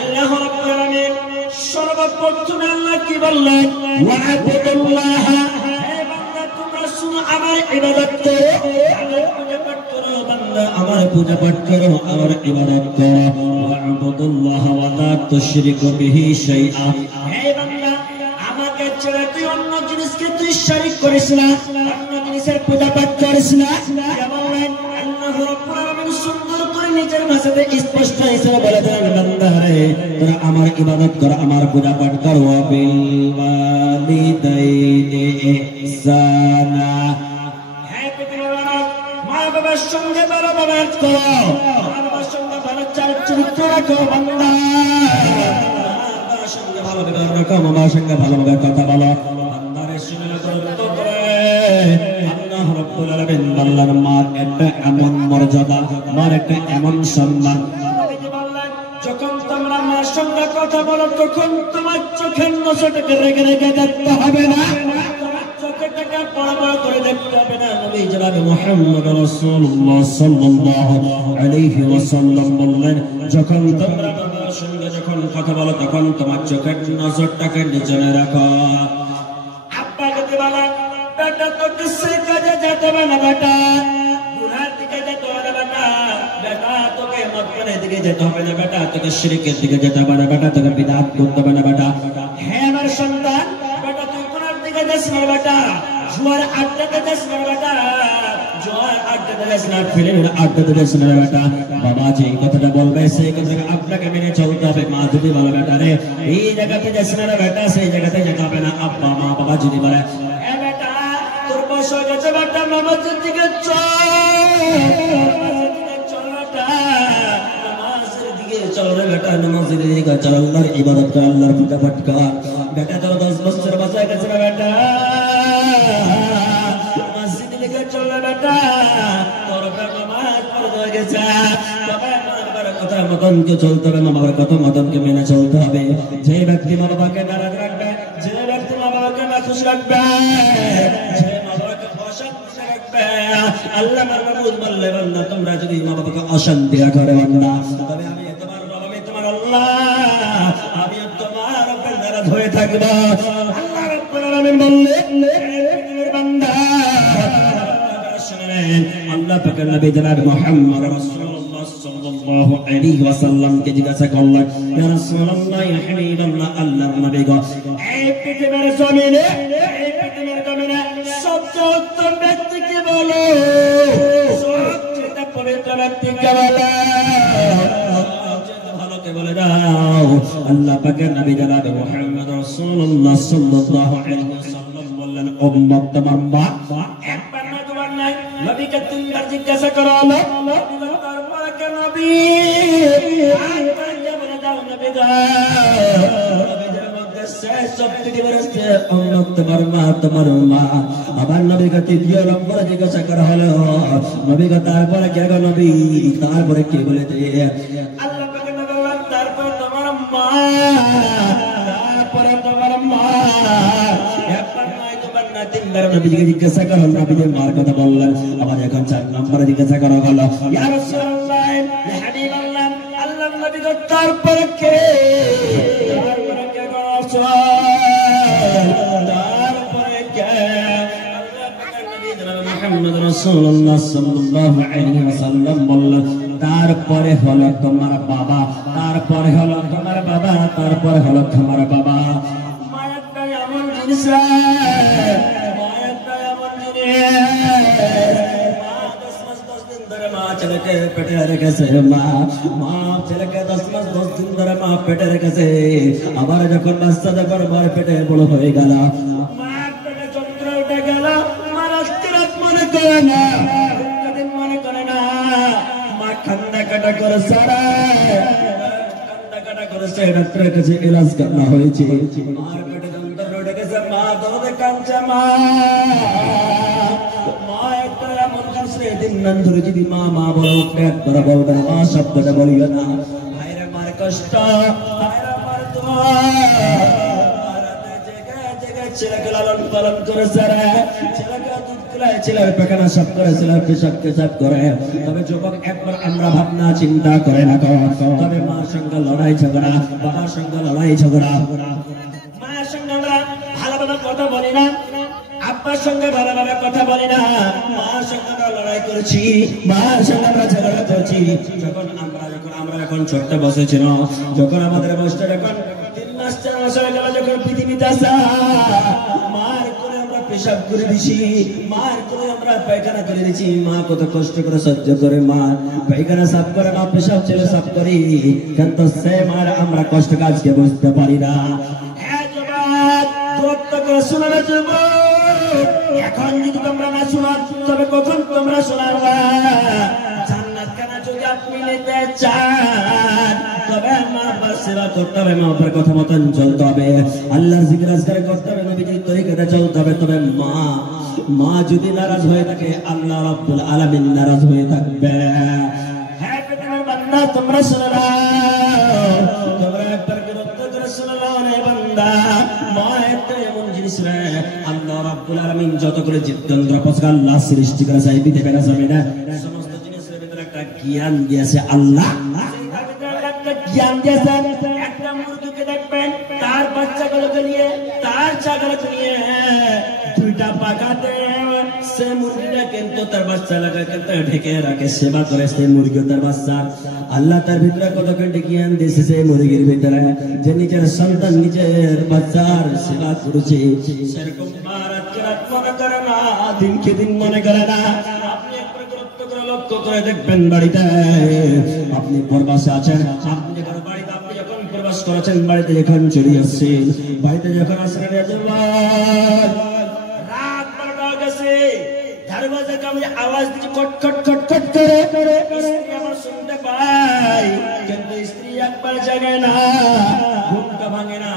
আল্লাহ রাব্বুল আলামিন সর্বপ্রথমে আল্লাহ কি বললেন? ওয়া'বুদুল্লাহ, হে বান্দা তোমরা শুনো আমার ইবাদত করো, আমার পূজা পাঠ করো বান্দা, আমার পূজা পাঠ করো, আমার ইবাদত করো। ওয়া'বুদুল্লাহ ওয়া লা তুশরিকু বিহি শাইআ, হে বান্দা আমাকে ছাড়া তুই অন্য জিনিসকে তুই শরীক করিস না, অন্য জিনিসের পূজা পাঠ করিস না। বললেন আল্লাহ রাব্বুল আলামিন সুন্দর করে নিজের ভাষাতে স্পষ্ট হিসেবে বলে দেন, বান্দা রে তোরা আমার ইবাদত কর, আমার পূজা পাঠ কর। বিল ওয়ালিদাইনি ইহসানা, হে পৃথিবীর মা বাবার সঙ্গে ভালো ব্যবহার করো, মা বাবার সঙ্গে ভালো চরিত্র রাখো বান্দা, বাবার সঙ্গে ভালো ব্যবহার রাখো, বাবার সঙ্গে ভালোভাবে কথা বলো। বান্দারের সঙ্গে গুরুত্ব করে আল্লাহ রাব্বুল আলামিন বান্দার মার একটা এমন মর্যাদা, মার একটা এমন সম্মান। যখন তোমরা মার সঙ্গে কথা বলো তখন তোমার চোখের নজরটাকে রেখে রেখে দেখতে হবে না, তোমার চোখটাকে বড় বড় করে দেখতে হবে না। নবী জনাব মুহাম্মদ রাসূলুল্লাহ সাল্লাল্লাহু আলাইহি ওয়াসাল্লাম বললেন, যখন তোমরা বাবার সঙ্গে যখন কথা বলো তখন তোমার চোখের নজরটাকে নিচে রাখো। আব্বা যদি বলে বেটা তোকে সে কাজে যেতে হবে না, বেটা গুনার দিকে যেতে হবে না, বেটা বেটা তোকে মদপানের দিকে যেতে হবে না, বেটা তোকে শিরকের দিকে যেতে হবে না, বেটা তোকে বিদআত করতে হবে না, বেটা হে আমার সন্তান বেটা তুই গুনার দিকে যাস না, বেটা জুয়ার আড্ডাতে যাস না, বেটা জুয়ার আড্ডাতে যাস না, ফিল্মের আড্ডাতে যাস না, বেটা বাবা যে কথাটা বলবে সেই কথাকে আপনাকে মেনে চলতে হবে। মা যদি বলে বেটা রে এই জায়গাতে যাস না, বেটা সেই জায়গাতে যেতে হবে না, আব্বা মা বাবা যদি বলে এ বেটা তোর বয়স হয়ে গেছে, বেটা নামাজের দিকে চল বেটা, নামাজের দিকে চল, আল্লাহর ইবাদত কর, আল্লাহর পূজা পাঠ কর। বেটা তোর 10 বছর বাঁচা গেছে না, বেটা মসজিদের দিকে চল বেটা, তোর নামাজ পড়া হয়ে গেছে। বাবা বাবার কথা মতন কে চলতে হবে, মা বাবার কথা মতন কে মেনে চলতে হবে। যে ব্যক্তি মা বাবাকে নারাজ রাখবে, যে ব্যক্তি মা বাবাকে নাখুশ রাখবে, যে মা বাবাকে অশান্তি রাখবে, আল্লাহ মাহবুব বললে বান্দা তোমরা যদি মা বাবাকে অশান্তি রাখো রে বান্দা, তবে আমি তোমার রব, আমি তোমার আল্লাহ, আমি তোমার উপর নারাজ হয়ে থাকব। আল্লাহ রাব্বুল আলামিন বললেন বান্দা শুনেন, আল্লাহ পাকের নবী জনাব মুহাম্মদ রাসূলুল্লাহ সাল্লাল্লাহু আলাইহি ওয়াসাল্লাম কে জিজ্ঞাসা করলেন, ইয়া রাসূলুল্লাহ ইয়া হাবিবাল্লাহ, আল্লাহর নবী গো এই পৃথিবীর জমিনে, এই পৃথিবীর জমিনে সবচেয়ে উত্তম ব্যক্তিকে বলো, সবচেয়ে পবিত্র ব্যক্তিকে বলো, সবচেয়ে ভালোকে বলে দাও। আল্লাহ পাকের নবী জনাব মুহাম্মদ রাসূলুল্লাহ সাল্লাল্লাহু আলাইহি ওয়াসাল্লাম বললেন, উম্মত তোমার মা, একবার না দুবার নাই, নবীকে তিনবার জিজ্ঞাসা করা হলো, নবী তারপর কেন নবী একবার বলে দাও নবী গো, নবীদের মধ্যে শেষ সবথেকে বড় উম্মত তোমার মা, তোমার মা। আবার নবীকে তৃতীয় নম্বর জিজ্ঞাসা করা হলো, নবীকে তারপরে কে গো নবী, তারপরে কে বলে দে। আল্লাহ পাকের নবী বললেন তারপর তোমার মা, তারপরে তোমার মা। একবার নয় দুবার না তিনবার নবীকে জিজ্ঞাসা করা হলো, নবীদের মার কথা বললেন। আবার এখন 4 নম্বরে জিজ্ঞাসা করা হলো, ইয়া রাসূলুল্লাহ ইয়া হাবিবাল্লাহ, আল্লাহর নবী তো তারপরে কে, তারপরে কে গো রাসূল, তারপরে কে। আল্লাহ পাকের নবী জনাব মুহাম্মদ রাসূলুল্লাহ সাল্লাল্লাহু আলাইহি ওয়াসাল্লাম বললেন, তারপরে হলো তোমার বাবা, তারপরে হলো তোমার বাবা, তারপরে হলো তোমার বাবা। মায়াটা এমন জিনিস, মায়াটা এমন জিনিস, মা 10 মাস 10 দিন ধরে মা ছেলেকে পেটে রেখেছে, মা ছেলেকে 10 মাস 10 দিন ধরে মা পেটে রেখেছে। আবার যখন বাচ্চা যখন মার পেটে বড় হয়ে গেল, মার পেটে যন্ত্র উঠে গেল, মা রাত মনে করে না, মনে করে না, মা কান্না কাটা করে সারা কান্না কাটা করেছে, ডাক্তারের কাছে ইলাজ করা হয়েছে, মার পেটে যন্ত্র উঠে গেছে, মা দরদে কাঁদছে, মা একটা এমন কাছে দিন নাম ধরে যদি মা মা বলে উঠবে, একবার বলবে না, মা শব্দটা বলিও না। ভাইরা মার কষ্ট, ভাইরা মার দোয়া, ছেলেকে লালন পালন করেছে, ছেলেকে দুধ ছেলের পায়খানা সাফ করে, ছেলের পেশাবকে সাফ করে। তবে যুবক একবার আমরা ভাবনা চিন্তা করে না। তবে মার সঙ্গে লড়াই ঝগড়া, বাবার সঙ্গে লড়াই ঝগড়া, মায়ের সঙ্গে আমরা ভালোভাবে কথা বলি না, আব্বার সঙ্গে ভালোভাবে কথা বলি না, মার সঙ্গে আমরা লড়াই করেছি, মার সঙ্গে আমরা ঝগড়া করেছি। যখন আমরা এখন ছোট্ট বসেছিল, যখন আমাদের বয়সটা যখন 3 মাস 4 মাস হয়ে গেল, যখন পৃথিবীতে আসা, মার করে আমরা পেশাব করে দিছি, মার করে আমরা পায়খানা করে দিছি। মা কত কষ্ট করে সহ্য করে মা পায়খানা সাফ করে, মা পেশাব ছেলে সাফ করি, কিন্তু সে মার আমরা কষ্ট কাজকে বুঝতে পারি না। দূরত্ব করে শোনার যুবক, এখন যদি তোমরা না শোনার, তবে কখন তোমরা শোনাবা? জান্নাত খানা যদি আপনি নিতে চান, তবে মা বাবার সেবা করতে হবে, মা বাবার কথা মতন চলতে হবে, আল্লাহর জিকির আজকার করতে হবে, নবীজির তরিকাতে চলতে হবে। তবে মা যদি নারাজ হয়ে থাকে, আল্লাহ রাব্বুল আলামিন নারাজ হয়ে থাকবে। হ্যাঁ পৃথিবীর বান্দা, তোমরা শুনে নাও, তোমরা একবার দূরত্ব করে শুনে নাও রে বান্দা। মা একটা এমন জিনিস রে, আল্লাহ রাব্বুল আলামিন যত করে জীবজন্তু পশু আল্লাহ সৃষ্টি করে চাই পৃথিবীতে যাবে না, সমস্ত জিনিসের ভিতরে একটা জ্ঞান দিয়েছে আল্লাহ, একটা জ্ঞান দিয়েছে। একটা মুরগিকে দেখবেন, তার বাচ্চাগুলোকে নিয়ে, তার ছাগলকে নিয়ে দুইটা পাকাতে, সে মুরগিটা কিন্তু তার বাচ্চা লাগা কিন্তু ঢেকে রাখে, সেবা করে সে মুরগি তার বাচ্চা। আল্লাহ তার ভিতরে কতখানি জ্ঞান দিয়েছে সেই মুরগির ভিতরে, যে নিজের সন্তান নিজের বাচ্চার সেবা করেছে, সেরকম মনে করে না, দিনকে দিন মনে করে না। আপনি একবার গুরুত্ব করে লক্ষ্য করে দেখবেন, বাড়িতে আপনি প্রবাসে আছেন, আপনি যখন বাড়িতে, আপনি যখন প্রবাস করেছেন, বাড়িতে যখন চলে আসছেন, বাড়িতে যখন আসেন, রাত 12টা গেছে, দরওয়াজা কামে আওয়াজ দিচ্ছে খট খট খট খট করে, স্ত্রী আমার শুনতে পায়, কিন্তু স্ত্রী একবার জাগে না, ঘুমটা ভাঙে না।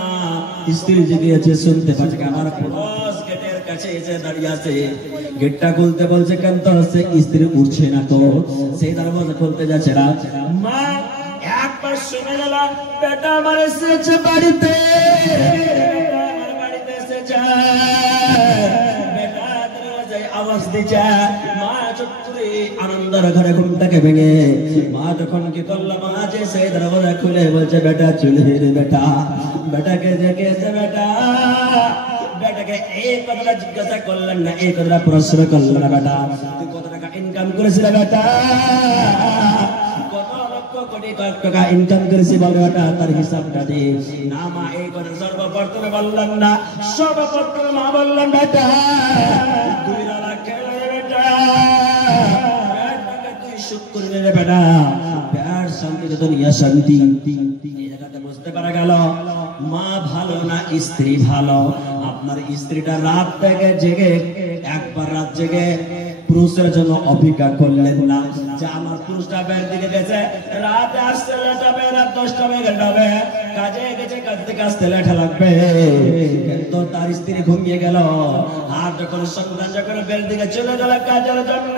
স্ত্রী জেগে আছে, শুনতে পাচ্ছে আমার পুরুষ গেটের কাছে এসে দাঁড়িয়ে আছে, গেটটা খুলতে বলছে, কিন্তু সে স্ত্রী উঠছে না, তো সেই দরওয়াজা খুলতে যাচ্ছে না। মা একবার শুনে গেল, বেটা আমার এসেছে বাড়িতে, আমার বাড়িতে এসেছে, বেটা দরওয়াজায় আওয়াজ দিচ্ছে। মা চুপচাপ আনন্দের ঘরে ঘুমটাকে ভেঙে মা তখন কি করলো, মা যে সেই দরওয়াজা খুলে বলছে, বেটা চলে রে বেটা, বেটাকে দেখেছে, বেটাকে এই কথাটা জিজ্ঞাসা করলেন না, এই কথাটা প্রশ্ন করলেন না, বেটা তুই কত টাকা ইনকাম করেছিল, বেটা কত লক্ষ কোটি টাকা ইনকাম করেছি, বলে বেটা তার হিসাবটা দে না। মা এই কথা সর্বপ্রথমে বললেন না, সর্বপ্রথমে মা বললেন, বেটা 2 লাখ বেটা, তুই সুখ করলে রে বেটা, প্যার শান্তি তো দুনিয়া শান্তি। এই জায়গাতে বুঝতে পারা গেল, মা ভালো না স্ত্রী ভালো। আপনার স্ত্রীটা রাত থেকে জেগে, একবার রাত জেগে পুরুষের জন্য অপেক্ষা করলেন না, যে আমার পুরুষটা বের দিকে গেছে, রাতে আসতে লেট হবে, রাত 10টা বেজে যাবে, কাজে গেছে, কাজ থেকে আসতে লেট লাগবে, কিন্তু তার স্ত্রী ঘুমিয়ে গেল। আর যখন সন্তান যখন বের দিকে চলে গেল কাজের জন্য,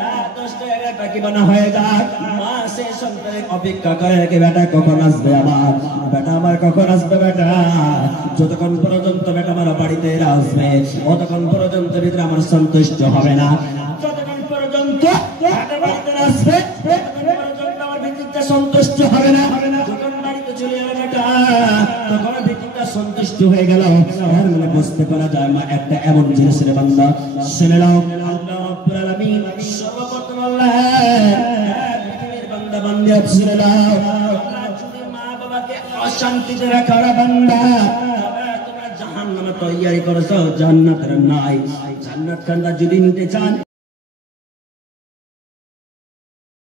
রাত 10টা 11টা কি বানা হয়ে যায়, মা সে সন্তানের অপেক্ষা করে, বেটা কখন আসবে আমার, বেটা আমার কখন আসবে, বেটা যতক্ষণ পর্যন্ত বেটা আমার বাড়িতে আসবে, ততক্ষণ পর্যন্ত ভিতরে আমার সন্তুষ্ট হবে না, যতক্ষণ পর্যন্ত বেটা বাড়িতে আসবে, ততক্ষণ পর্যন্ত আমার ভিতরটা সন্তুষ্ট হবে না, যখন বাড়িতে চলে যাবে বেটা, তখন ভিতরটা সন্তুষ্ট হয়ে গেল। এর মানে বুঝতে পারা যায়, মা একটা এমন জিনিসের বান্দা। শুনে নাও, আল্লাহ রাব্বুল আলামিন সর্বপ্রথম আল্লাহ পৃথিবীর বান্দা বান্দা, শুনে নাও, যদি মা বাবাকে অশান্তিতে রাখার বান্দা, তোমরা জাহান্নামে তৈয়ারি করেছো, জান্নাতের নাই। জান্নাত কান্দা যদি নিতে চান,